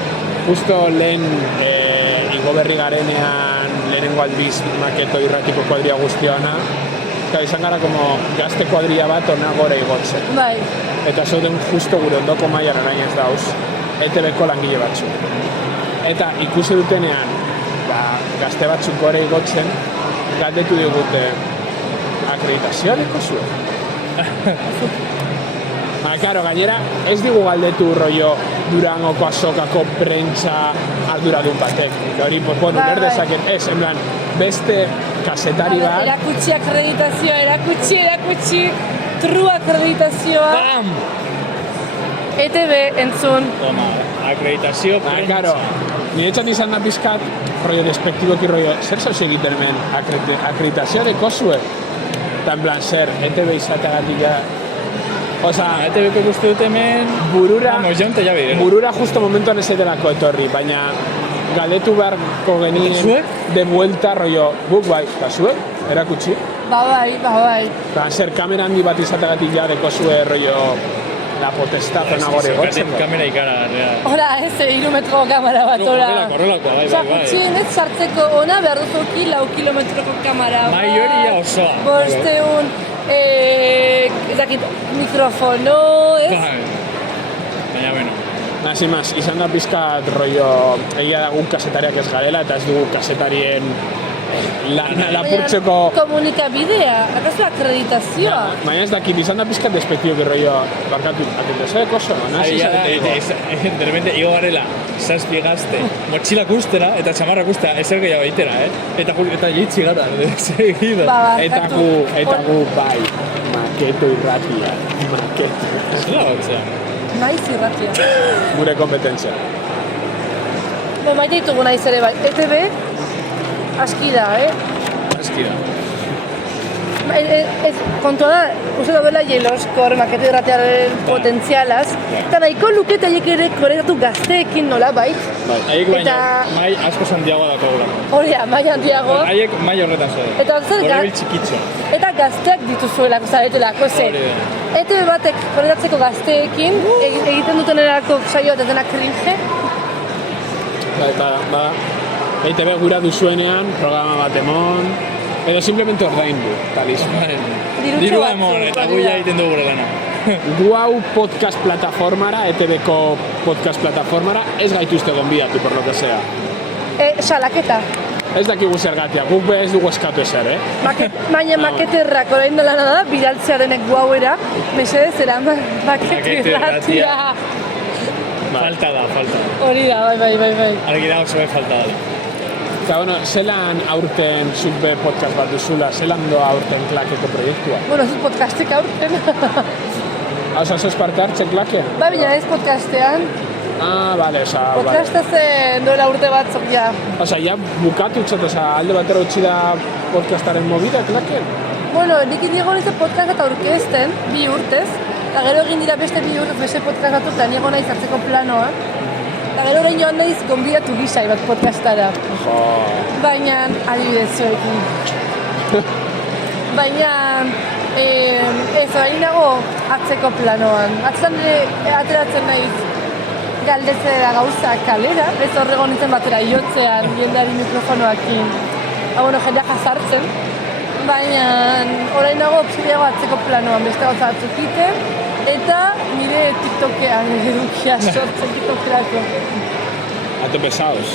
Justo lehen igo berri garenean, lehenengo aldiz maketo irratiko kuadria guztiona, eta izan gara como gazte kuadria bat ona gora igotzen. Bai. Eta zauden justo gure ondoko mailan arainez dauz, ETB-ko langile batzuk. Eta ikusi dutenean, gazte batzuk gora igotzen, galdetu digute, akreditazioa deko zuen? Karo, gainera, ez digu galdetu rollo Durangoko azokako prentsa arduradun batek. Hori, pues, bueno, Bai, bai. berdezaken, ez, en plan, beste kasetari bat, Erakutsi akreditazioa, erakutsi, tru akreditazioa. Bam! ETB entzun. Toma, akreditazio karo, niretzat izan da pizkat, rollo despektiboki rollo, zer zauz egiten hemen, akreditazioa deko zuen? Eta en plan, zer, ETB izateagatik ja, oza, ETB-ko guzti dut hemen... burura, Vamos, jonte ja bidera. burura justo momentuan ez delako etorri, baina galdetu beharko genien Zuek? de vuelta rollo, guk bai, eta zuek, erakutsi. Ba bai. Eta zer kamera handi bat izateagatik ja deko zuen rollo la potestad ona gore gotzen. Kamera ikara, real. Hola, ez, 3 metroko kamera bat, hola. Horrelakoa, bai. Osa, gutxienez sartzeko ona behar duzuki 4 kilometroko kamera bat. Mai hori ja osoa. Bosteun, ez dakit, mikrofono, ez? Bai. Baina, bueno. Mas, izan da pizkat rollo, egia da guk kasetariak ez garela, eta ez dugu kasetarien lapurtzeko... Komunikabidea, akaso akreditazioa. Baina ez dakit, izan da pizkat despektio que rollo, barkatu, atendezek oso, nazi izan. De repente, igo garela, 7 gazte, motxilak ustera eta txamarrak ustera, ezer gehiago egitera, Eta jitsi gara, segido. Eta gu, bai, maketo irratia, maketo. Ez da batzea. Naiz irratia. Gure kompetentzia. Maite ditugu naiz ere bai. ETB, aski da, Aski da. Kontua da, uste dobela jelosko maketo irratiaren potentzialaz, eta nahiko lukete haiek ere korektatu gazteekin nola bait. Haiek baina mai asko handiagoa dakogula. Hori da, mai handiagoa. Haiek mai horretan zode. Eta Borobil txikitxo. Eta gazteak dituzuelako, zaretelako, ze. ETB batek konektatzeko gazteekin, egiten duten erako saioa eta denak cringe. Eta, EITB gura duzuenean, programa bat emon, edo simplemente ordaindu, taliz. Dirua emon, eta guia egiten dugu gure lana. Gu hau podcast plataformara, ETB-ko podcast plataformara, ez gaituzte gonbidatu, por lo que sea. Salaketa. Ez dakigu zergatia, guk ez dugu eskatu ezer, Baina maketerrak orain dela da, bidaltzea denek gu hauera, mesedez eran maketerratia. Falta da. Hori da, bai. Argi da, oso bai falta da. Eta, bueno, zelan aurten zutbe podcast bat duzula, zelan doa aurten klakeko proiektua? Bueno, ez podcastek aurten. Osa, ez parte hartzen klake? Ba, baina ez podcastean. Vale, osa, Podcastazen duela urte batzuk, ja. Osa, ja bukatu txot, osa, alde batera utzi da podcastaren movida klaken? Bueno, nik indigo nintzen podcast eta aurkezten, 2 urtez. Eta gero egin dira beste 2 urtez, beste podcast batzuk, eta niego nahiz hartzeko planoa. Eta gero orain joan nahiz gonbidatu gisa bat podcastara. Baina, adibidez zuekin. Baina, ez, orain nago atzeko planoan. Atzetan ateratzen nahiz galdetzera gauzak kalera, ez horrego nintzen batera jotzean, jendeari mikrofonoakin. Bueno, jendea jazartzen. Baina, orain nago opzioago atzeko planoan, beste gauza batzuk egiten, eta nire TikTokean edukia sortzen TikTokerako. Ate pesados.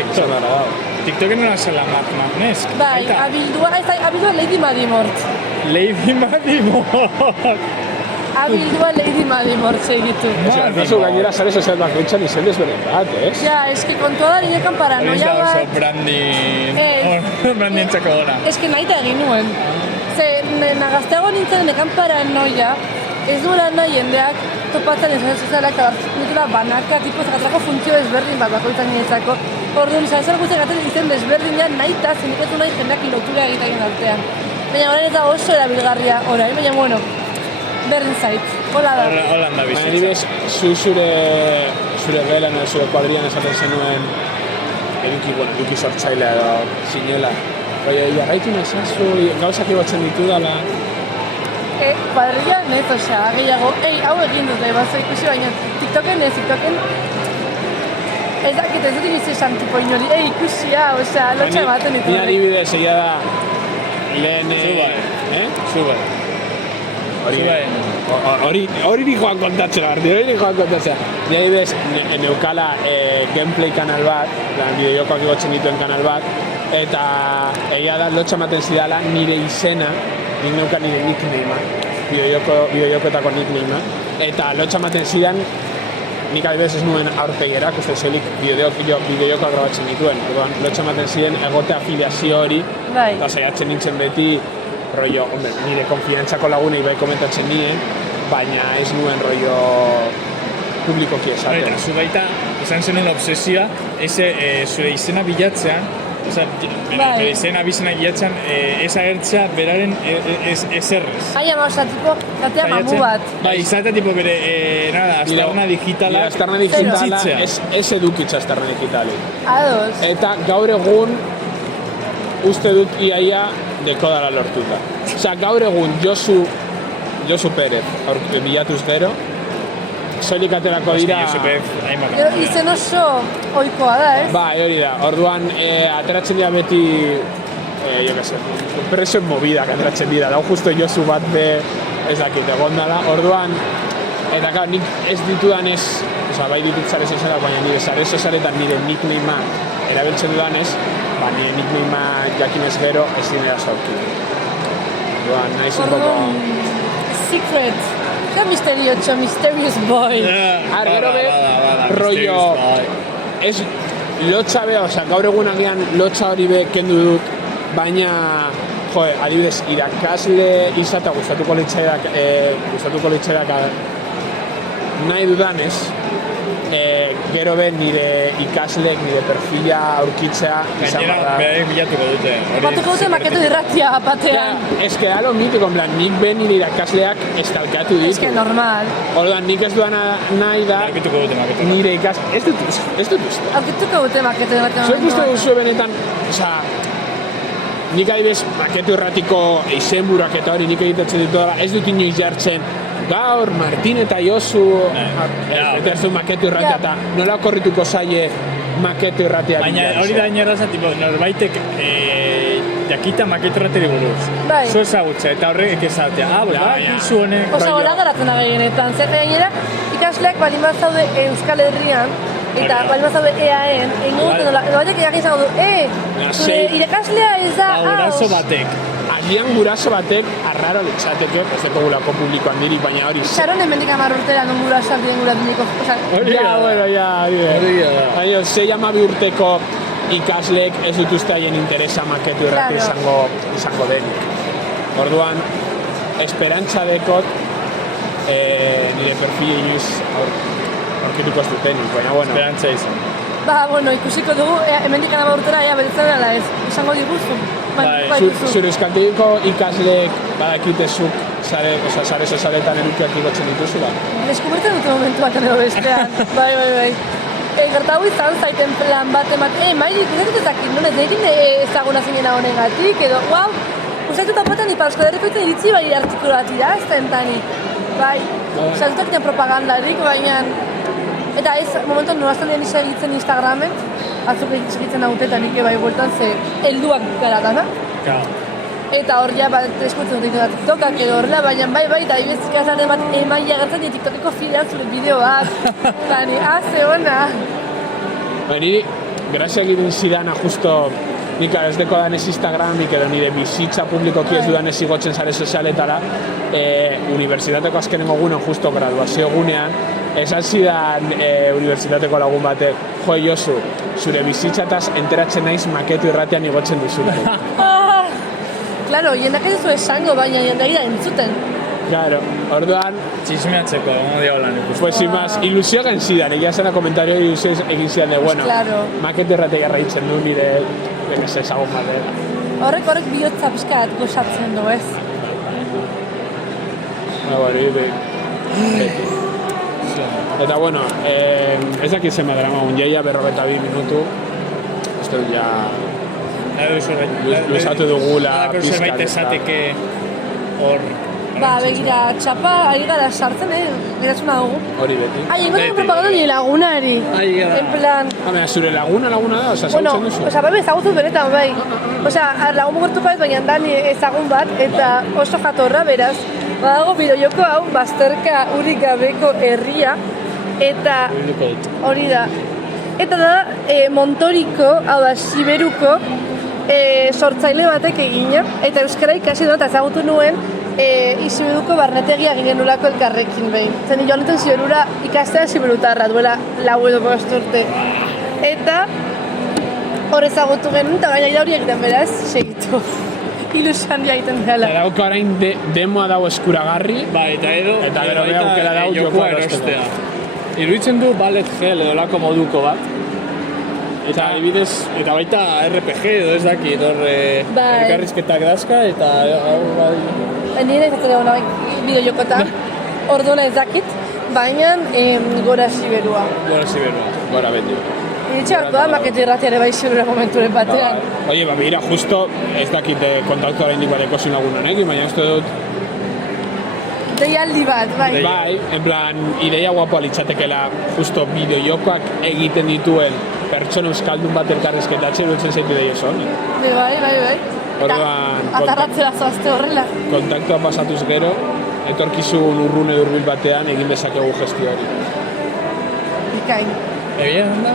TikToken nola zela magnesk. Bai, abildua Lady Madimort. Lady Madimort. Abildua Lady Madimort segitu. Oso gainera sare sozial bakoitzan izen desberdin bat, ez? Ja, eski kontua da nirekan paranoia bat. Oso brandin txako gora. Eski nahi da egin nuen. Ze, gazteago nintzen nekan paranoia, ez duela nahi jendeak topatzen ez sozialak abartutela banaka, tipo zagatzako funtzio ezberdin bat bakoitzan niretzako. Orduan, zer guzti gaten izen desberdinean nahi eta zeniketu nahi jendeak lotura egiten artean. Baina orain eta oso erabilgarria orain, baina bueno, berdin zait, hola da. Hola da bizitza. Baina nibez, zure gelan edo zure kuadrian esaten zenuen eduki sortzailea edo zinela. Baina, jarraitu nahi zazu, gauzak igotzen ditu dala. Kuadrian ez, osea, gehiago, hau egin dute, bazo ikusi, baina TikToken ez dakit ez dut inizi esan tipo inori, ikusi hau, osea, lotxa ematen ditu. Ni adibidez, egia da, lehen... Zubai. Hori ni joan kontatzea, Ni adibidez, neukala gameplay kanal bat, bideojokoak igotzen dituen kanal bat, eta egia da, lotxa ematen zidala nire izena, nik neuka nire nicknamea, bideojokoetako nicknamea, eta lotxa ematen zidan, nik adibidez ez nuen aurpegiera, uste zelik bideojokoak grabatzen dituen, lotxa ematen ziren egote afiliazio hori, eta saiatzen nintzen beti, rollo, nire konfiantzako lagunei bai komentatzen nien, baina ez nuen rollo publikoki esaten. Eta zu baita, izan zenun obsesioa, zure izena bilatzean, bere izena bizena bilatzen, ez agertzea beraren ezerrez. Ama, oza, tipo, zatea mamu bat. Bai, izatea tipo bere, aztarna digitala, aztarna digitala, ez edukitza aztarna digitali. Ados. Eta gaur egun, uste dut iaia dekodala lortuta. Osa, gaur egun Josu Perez bilatuz gero, soilik aterako dira... Izen oso ohikoa da, ez? Bai, hori da. Orduan, ateratzen dira beti, jo que se, presoen movidak ateratzen dira. Dau justo Josu bat be, ez dakit, egon dala. Orduan, eta nik ez ditudan ez oza, bai ditut sare sozialak, baina nire sare sozialetan nire nicknamea erabiltzen dudanez, ba, nire nicknamea jakinez gero ez dinera zaurki. Orduan, naiz un poco... Secret. Qué misterioso, mysterious boy. Gero be, rollo... Ez lotxa be, oza, gaur egun agian lotxa hori be kendu dut, baina... Joder, adibidez, irakasle izatea gustatuko litzaidak nahi dudanez, gero be nire ikasleek, nire perfila aurkitzea izan Gainera, bada. behar bilatuko dute. Batuko dute maketo irratia batean. Ez que da lo mitiko, en plan, nik be nire irakasleak estalkeatu ditu. Ez que normal. Orduan, nik ez duana nahi da, Aurkituko dute maketo. nire ez dut uste. Aurkituko dute maketo irratia Zuek uste duzu benetan, oza, nik adibidez maketo irratiko izenburuak eta hori nik egitetzen ditudala, ez dut inoiz jartzen gaur, Martin eta Josu, eta ez du maketo irratia eta nola okorrituko zaie maketo irratia. Baina hori da inerra zen, tipo, norbaitek jakita maketo irrateri buruz. Bai. Zu ezagutza, eta horrek ezatea. Badakizu honek. Osa, hola garatzen da gehienetan. Zer gainera, ikasleak bali zaude Euskal Herrian, eta bali zaude EAN, egingo duten dola, batek egin izango du, zure irakaslea ez da, Guraso batek. Agian guraso batek arraro litzateke, ez dekogulako publiko handirik, baina hori Sharon hemendik 10 urtera non gurasoak diren guratuniko. Osa, hori da. Baina, 6-12 urteko ikasleek ez dituzte haien interesa maketu irrati izango denik. Orduan, esperantza dekot nire perfila inoiz aurkituko ez dutenik, baina bueno. Esperantza izan. bueno, ikusiko dugu, hemendik 10 urtera ea beretzen dela ez. Esango diguzu. Zure euskaltegiko ikasleek badakitezuk sare sozialetan edukiak igotzen dituzula? Deskubertzen dute momentu baten edo bestean. bai. Gertago izan zaiten plan bat mairik, ez dut ezakit, nonez, nekin ezaguna zinen honengatik, edo, guau, usaitu tapotan Iparrezko Herrikoitzen iritzi bai artikulu bat idazten tani. Bai, usaitu takiten propagandarik, baina... Eta ez, momentuan nolazten dien egitzen Instagramen, atzuk egitzen naute eta nik bai bueltan ze helduak gara dana. Eta hor ja bat eskutzen dut da TikTokak edo horrela, baina bai, eta ibez ikasaren bat emaia gertzen dira TikTokeko filean zure bideo bat. Tani, ze ona. Niri, grazia egiten zidana justo nik ez deko danez Instagramik edo nire bizitza publikoki ez dudanez igotzen sare sozialetara, unibertsitateko azkenengo gunen justo graduazio gunean, esan zidan unibertsitateko lagun batek, jo Josu, zure bizitzataz enteratzen naiz maketo irratean igotzen duzute. Claro, jendak ez duzu esango, baina jendak da entzuten. Claro, orduan... Txismeatzeko, ongo lan ikusten. Pues sin más, ilusio egin zidan, egia zena komentario ilusio egin zidan de, bueno, claro. maketo irratea garraitzen du nire ezagun batera. Horrek bihotza pixkat gozatzen du, ez? Beti. Eta bueno, ez dakit zenba dramagun, jaia 42 minutu, ez dut ja... Luzatu dugula, pizkat. Zerbait esateke hor... Begira, txapa ari gara sartzen, geratzuna dugu. Hori beti. Ingo dugu propaganda nire lagunari. En plan... Zure laguna da, oza, ezagutzen duzu? Oza, ezagutzen benetan, bai. Oza, lagun mugertuko ez, baina dan ezagun bat, eta oso jatorra, beraz. Badago bideojoko hau, bazterka urik gabeko herria, eta hori da. Eta da, Montoriko, hau da, Siberuko, sortzaile batek egina, eta euskara ikasi dut, ezagutu nuen, Siberuko barnetegia ginen nulako elkarrekin behin. Zen joan nintzen Siberura ikastea Siberutarra, duela 4 edo 5 urte. Eta hor ezagutu genuen, eta gaina hori egiten beraz, segitu. Ilusan dia egiten dela. Eta dauka orain demoa dago eskuragarri. Eta edo... Eta gero beha aukera dago jokoa erostea. Iruditzen du ballet gel edo lako moduko bat. Eta adibidez, eta baita RPG edo ez dakit, hor elkarrizketak dazka eta... Nire izatzen egon bideojokotan, orduan ez dakit, baina gora Siberua. Gora beti. Iritxe hartu da, maketo irratiare bai Siberura momenturen batean. Oie, mira, justo ez dakit kontaktu oraindik badeko zin lagun honekin, baina ez dut... Deialdi bat, bai. Bai, en plan, ideia guapoa litzatekela justo bideojokoak egiten dituen pertsona euskaldun bat elkarrizketatzen dutzen zaitu ideia oso honi. Bai. Orduan... Atarratzera zoazte horrela. Kontaktua pasatuz gero, etorkizun urrune durbil batean egin dezakegu gestio hori. bikain. Egia da,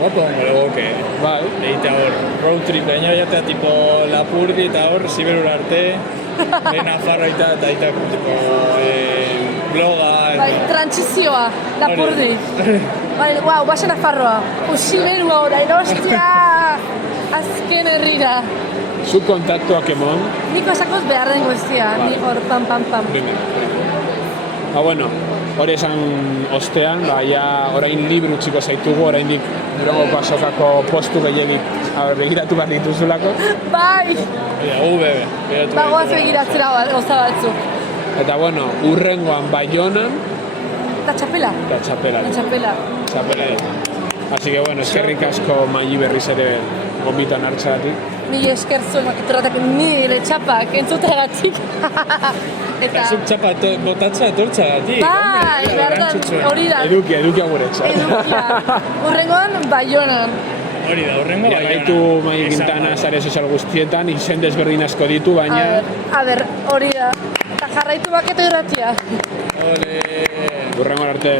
guapo hongo legoke. Bai. Egitea hor, road trip, gainera jatea tipo Lapurdi eta hor, Siberura arte, behin Nafarroa eta tipo bloga. Bai, trantsizioa, Lapurdi. Bai, guau, basen Nafarroa. Siberua orain, ostia! Azken herrira. Zu kontaktuak emon. Niko esakoz behar den guztia, ni hor pam. Bueno, hori esan ostean, ja, orain libru txiko zaitugu, oraindik Durangoko azokako postu gehienik begiratu behar dituzulako. Bai! begiratu. Bagoaz begiratzera goza batzuk. Eta bueno, urrengoan Baionan, Eta txapela. eta txapela. Txapela. Así que bueno, eskerrik asko Maili berriz ere gombitan hartzagatik. Ni esker zuen makiturratak nire txapak entzutagatik. Eta... Zuk txapa botatza etortzagatik. Bai, berdan, hori da. Edukia guretzat. Edukia. Urrengoan, Baionan. Hori da, urrengo Baiona. Gaitu Maili Quintana sare sozial guztietan, izen desberdin asko ditu, baina... A ber, hori da. Eta jarraitu Maketo Irratia. Ole! Urrengo arte.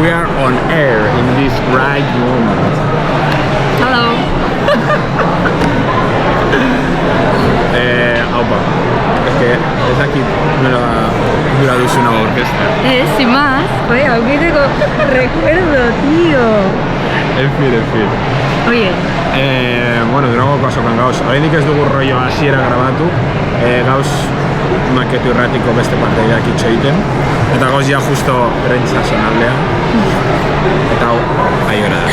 We are on air in this right moment. Hello. Aupa, es que ez dakit nola dura duzun hau orkestra. Sin más, joder, aunque tengo recuerdo, tío. En fin. Oye, Bueno, Durangoko azokan gauz. Oraindik ez dugu rollo hasiera grabatu. Gauz Maketo Irratiko beste parteideak hitz egiten. Eta gauz ja justo prentsa sonaldea. Eta hau, aiora da.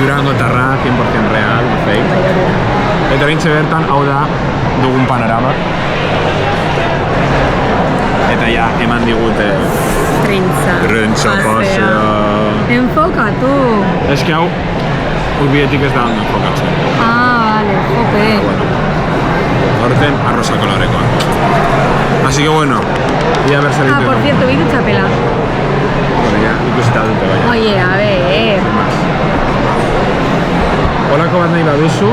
Durango tarra, 100% real, fake. Eta orintxe bertan, hau da dugun panorama. Eta ja, eman digute Rentza paseo. Enfoca tú. Ez que hau, urbidetik ez da ondo enfokatzen. Vale, jope. Bueno, aurten arrosa kolorekoa. Así que bueno, ia ber zer egiten Por dugu. cierto, vi tu txapela. Bueno, ya, ikusita dute baina. Oye, a ver. Holako bat nahi baduzu,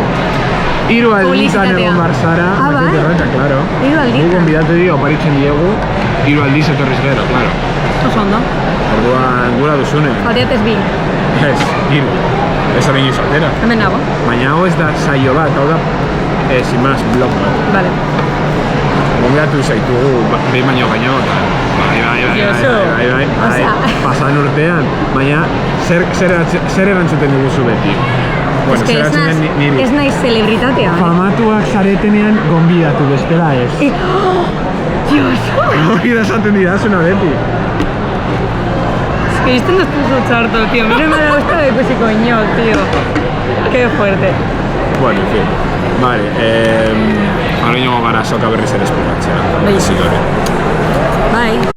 hiru alditan Publizitatea. egon bar zara, Bai? Maketo Irratia, claro. Hiru alditan? Gu gonbidatu dio, oparitzen diegu, hiru aldiz etorriz gero, claro. Oso ondo. Orduan, gura duzune. Batiatez bi. Ez, hiru. Ez hori inoiz atera. Hemen nago. Baina hau ez da saio bat, hau da, sin más, blog bat. Vale. Gonbidatu zaitugu, behin baino gaino, eta bai, Josu. Osea. pasan urtean, baina zer erantzuten diguzu beti? Bueno, Es que zer erantzuten niri. ez naiz celebritatea. Famatuak zaretenean gonbidatu bestela ez. Dios. Hori da esaten didazuna beti. Es que esto no es puso charto, tío. Mira, me ha gustado de Cusico Iñol, tío. Qué fuerte. Bueno, en fin. Vale, ahora gara soka berriz ere esperatzea. Bai. Zigore. Bye.